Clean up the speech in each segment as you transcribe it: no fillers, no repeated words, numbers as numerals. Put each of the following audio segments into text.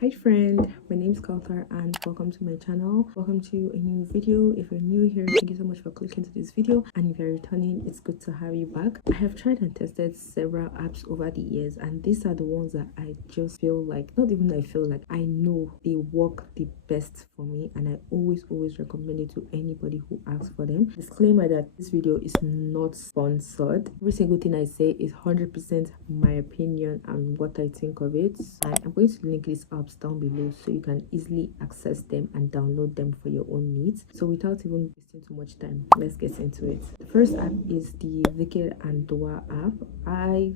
Hi friend, my name is Kauthar and welcome to my channel. Welcome to a new video. If you're new here, thank you so much for clicking to this video, and if you're returning, it's good to have you back. I have tried and tested several apps over the years, and these are the ones that I just feel like, not even I feel like, I know they work the best for me, and I always recommend it to anybody who asks for them. Disclaimer that this video is not sponsored. Every single thing I say is 100% my opinion and what I think of it, and I'm going to link these apps down below so you can easily access them and download them for your own needs. So without even wasting too much time, let's get into it. The first app is the Dhikr and Dua app.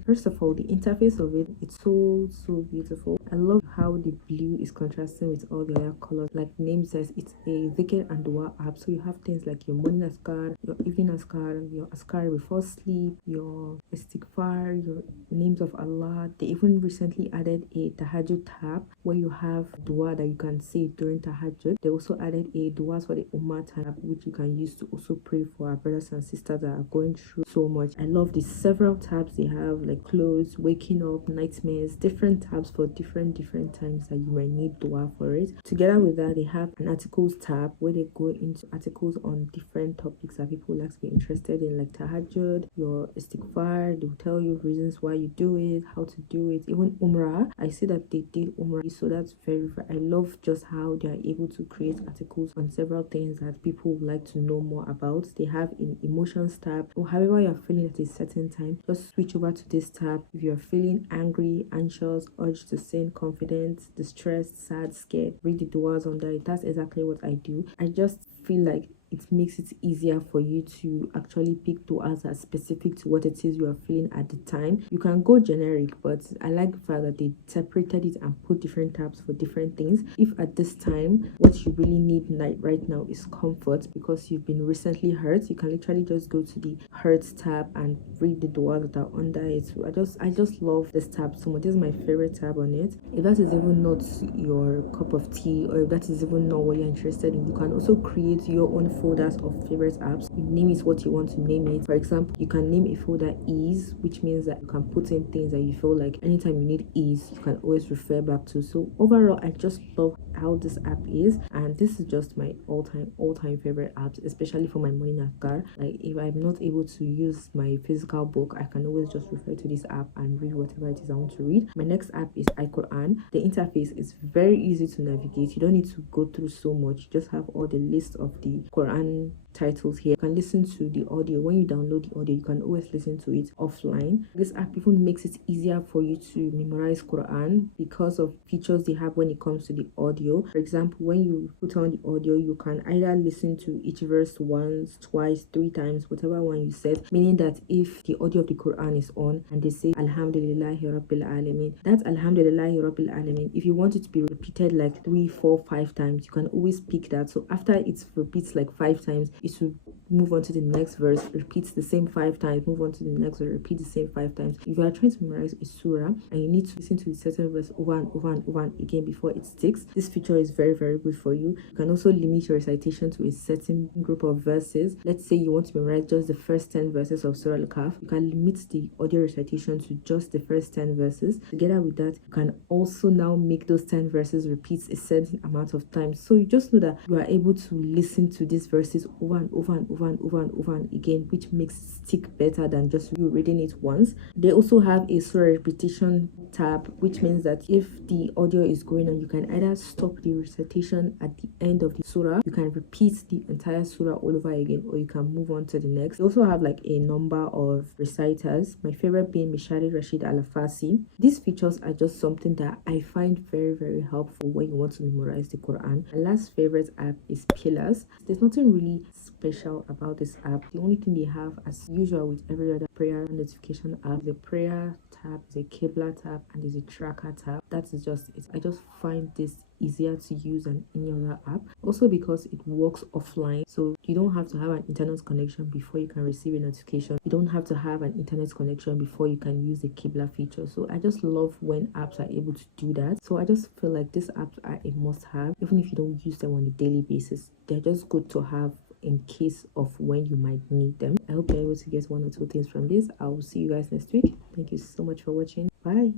First of all, the interface of it's so beautiful. I love how the blue is contrasting with all the other colors. Like the name says, it's a Dhikr and Dua app, so you have things like your morning askar, your evening askar, your askar before sleep, your istighfar, your names of Allah. They even recently added a tahajjud tab where you have dua that you can say during tahajjud. They also added a duas for the ummah tab, which you can use to also pray for our brothers and sisters that are going through so much. I love the several tabs they have, like clothes, waking up, nightmares, different tabs for different times that you might need dua for it. Together with that, they have an articles tab where they go into articles on different topics that people like to be interested in, like tahajjud, your istighfar. They will tell you reasons why you do it, how to do it, even umrah. I see that they did umrah, so that's very I love just how they are able to create articles on several things that people would like to know more about. They have an emotions tab, or however you're feeling at a certain time, just switch over to this tab. If you're feeling angry, anxious, urge to sin, confident, distressed, sad, scared, read the duas under it. That's exactly what I do. I just feel like it makes it easier for you to actually pick duas that are specific to what it is you are feeling at the time. You can go generic, but I like the fact that they separated it and put different tabs for different things. If at this time what you really need right now is comfort because you've been recently hurt, you can literally just go to the hurts tab and read the duas that are under it. So I just love this tab so much. This is my favorite tab on it. If that is even not your cup of tea, or if that is even not what you're interested in, you can also create your own folders of favorite apps. You name it what you want to name it. For example, you can name a folder ease, which means that you can put in things that you feel like anytime you need ease, you can always refer back to. So overall, I just love how this app is, and this is just my all-time favorite apps, especially for my morning askar. Like if I'm not able to use my physical book, I can always just refer to this app and read whatever it is I want to read. My next app is iQuran. The interface is very easy to navigate. You don't need to go through so much. You just have all the list of the Quran titles here. You can listen to the audio. When you download the audio, you can always listen to it offline. This app even makes it easier for you to memorize Quran because of features they have when it comes to the audio. For example, when you put on the audio, you can either listen to each verse once, twice, 3 times, whatever one you set, meaning that if the audio of the Quran is on and they say Alhamdulillahi Rabbil Alameen, that's Alhamdulillahi Rabbil Alameen. If you want it to be repeated like 3, 4, 5 times, you can always pick that. So after it repeats like 5 times, it should move on to the next verse, repeats the same 5 times, move on to the next verse, repeat the same 5 times. If you are trying to memorize a surah and you need to listen to the certain verse over and over again before it sticks, this feature is very good for you. You can also limit your recitation to a certain group of verses. Let's say you want to memorize just the first 10 verses of Surah Al-Kahf. You can limit the audio recitation to just the first 10 verses. Together with that, you can also now make those 10 verses repeat a certain amount of times. So you just know that you are able to listen to these verses over and over again, which makes it stick better than just you reading it once. They also have a surah repetition tab, which means that if the audio is going on, you can either stop the recitation at the end of the surah, you can repeat the entire surah all over again, or you can move on to the next. They also have like a number of reciters, my favorite being Mishari Rashid Al-Afasi. These features are just something that I find very helpful when you want to memorize the Quran. My last favorite app is Pillars. There's nothing really special about this app. The only thing they have, as usual with every other prayer notification app, the prayer tab, the Qibla tab, and there's a tracker tab. That is just it. I just find this easier to use than any other app, also because it works offline, so you don't have to have an internet connection before you can receive a notification. You don't have to have an internet connection before you can use the Qibla feature. So I just love when apps are able to do that. So I just feel like these apps are a must-have. Even if you don't use them on a daily basis, they're just good to have in case of when you might need them. I hope you're able to get 1 or 2 things from this. I will see you guys next week. Thank you so much for watching. Bye.